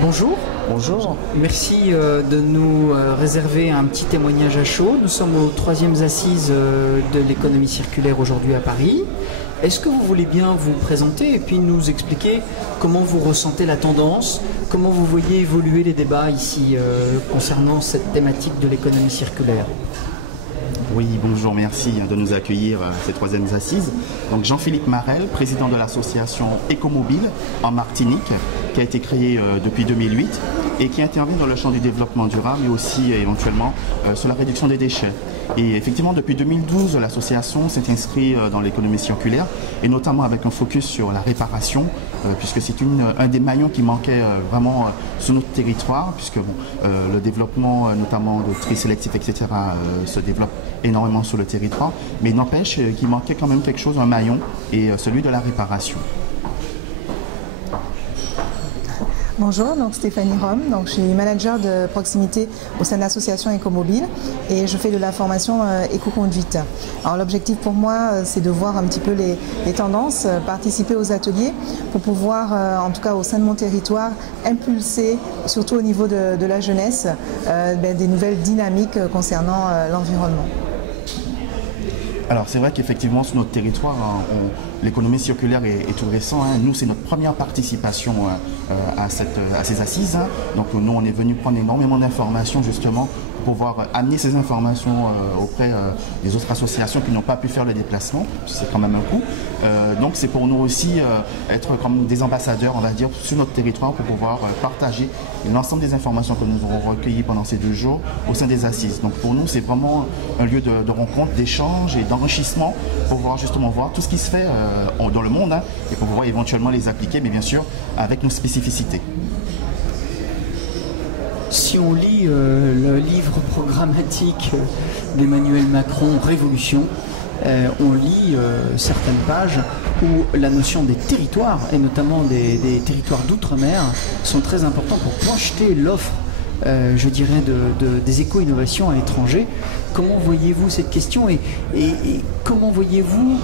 Bonjour. Bonjour. Merci de nous réserver un petit témoignage à chaud. Nous sommes aux 3e assises de l'économie circulaire aujourd'hui à Paris. Est-ce que vous voulez bien vous présenter et puis nous expliquer comment vous ressentez la tendance, comment vous voyez évoluer les débats ici concernant cette thématique de l'économie circulaire? Oui, bonjour, merci de nous accueillir à ces 3e assises. Donc Jean-Philippe Marel, président de l'association Écomobile en Martinique, qui a été créée depuis 2008 et qui intervient dans le champ du développement durable mais aussi éventuellement sur la réduction des déchets. Et effectivement, depuis 2012, l'association s'est inscrite dans l'économie circulaire et notamment avec un focus sur la réparation, puisque c'est un des maillons qui manquait vraiment sur notre territoire, puisque le développement notamment de tri sélectif, etc., se développe énormément sur le territoire, mais il n'empêche qu'il manquait quand même quelque chose, un maillon, et celui de la réparation. Bonjour, donc Stéphanie Rome, donc je suis manager de proximité au sein de l'association Écomobile et je fais de la formation éco-conduite. Alors l'objectif pour moi c'est de voir un petit peu les tendances, participer aux ateliers pour pouvoir en tout cas au sein de mon territoire impulser surtout au niveau de la jeunesse des nouvelles dynamiques concernant l'environnement. Alors c'est vrai qu'effectivement sur notre territoire, l'économie circulaire est tout récent. Nous, c'est notre première participation à ces assises. Donc nous, on est venu prendre énormément d'informations justement pour pouvoir amener ces informations auprès des autres associations qui n'ont pas pu faire le déplacement. C'est quand même un coût. Donc c'est pour nous aussi être comme des ambassadeurs, on va dire, sur notre territoire pour pouvoir partager l'ensemble des informations que nous aurons recueillies pendant ces 2 jours au sein des assises. Donc pour nous, c'est vraiment un lieu de rencontre, d'échange et d'enrichissement pour pouvoir justement voir tout ce qui se fait dans le monde et pour pouvoir éventuellement les appliquer, mais bien sûr avec nos spécificités. Si on lit le livre programmatique d'Emmanuel Macron, Révolution, on lit certaines pages où la notion des territoires, et notamment des territoires d'outre-mer, sont très importants pour projeter l'offre, je dirais, des éco-innovations à l'étranger. Comment voyez-vous cette question et comment voyez-vous,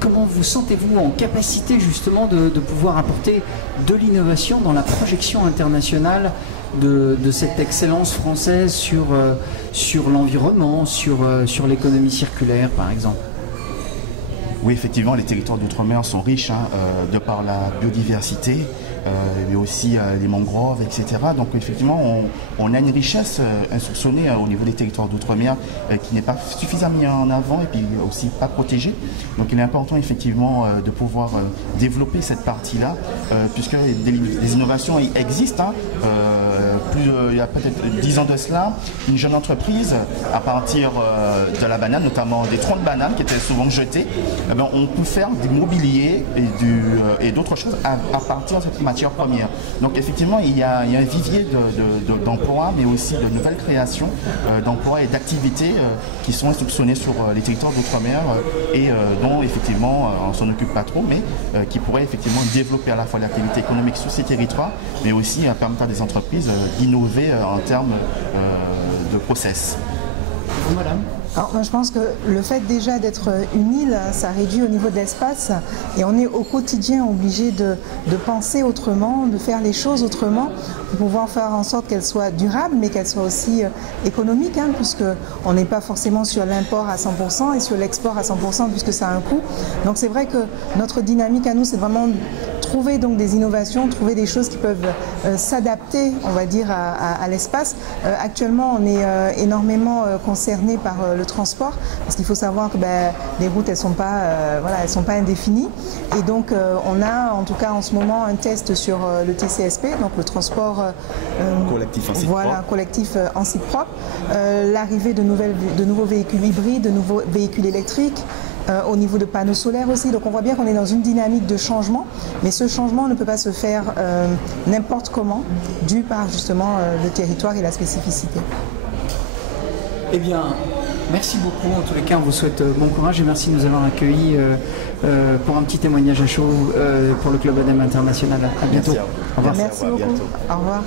comment vous sentez-vous en capacité justement de pouvoir apporter de l'innovation dans la projection internationale de cette excellence française sur l'environnement, sur l'économie circulaire par exemple? Oui, effectivement, les territoires d'outre-mer sont riches de par la biodiversité, mais aussi les mangroves, etc. Donc effectivement, on a une richesse insoupçonnée au niveau des territoires d'outre-mer qui n'est pas suffisamment mise en avant et puis aussi pas protégée. Donc il est important effectivement de pouvoir développer cette partie-là, puisque des innovations existent. Il y a peut-être 10 ans de cela, une jeune entreprise, à partir de la banane, notamment des troncs de banane qui étaient souvent jetés, on peut faire du mobilier et d'autres choses à partir de cette matière première. Donc effectivement, il y a un vivier d'emplois, mais aussi de nouvelles créations d'emplois et d'activités qui sont insoupçonnées sur les territoires d'outre-mer et dont effectivement on ne s'en occupe pas trop, mais qui pourraient effectivement développer à la fois l'activité économique sur ces territoires, mais aussi permettre à des entreprises d'innover en termes de process. Madame. Alors, moi, je pense que le fait déjà d'être une île, ça réduit au niveau de l'espace et on est au quotidien obligé de penser autrement, de faire les choses autrement pour pouvoir faire en sorte qu'elles soient durables mais qu'elles soient aussi économiques, puisqu'on n'est pas forcément sur l'import à 100% et sur l'export à 100% puisque ça a un coût. Donc c'est vrai que notre dynamique à nous, c'est vraiment trouver donc des innovations, trouver des choses qui peuvent s'adapter, on va dire, à l'espace. Actuellement, on est énormément concerné par le transport, parce qu'il faut savoir que les routes, elles sont pas indéfinies. Et donc, on a en tout cas en ce moment un test sur le TCSP, donc le transport collectif en site propre. Collectif en site propre, l'arrivée de nouveaux véhicules hybrides, de nouveaux véhicules électriques, au niveau de panneaux solaires aussi. Donc on voit bien qu'on est dans une dynamique de changement, mais ce changement ne peut pas se faire n'importe comment, dû par justement le territoire et la spécificité. Eh bien, merci beaucoup. En tous les cas, on vous souhaite bon courage et merci de nous avoir accueillis pour un petit témoignage à chaud pour le Club ADEME International. À bientôt. Merci, Merci beaucoup. Au revoir.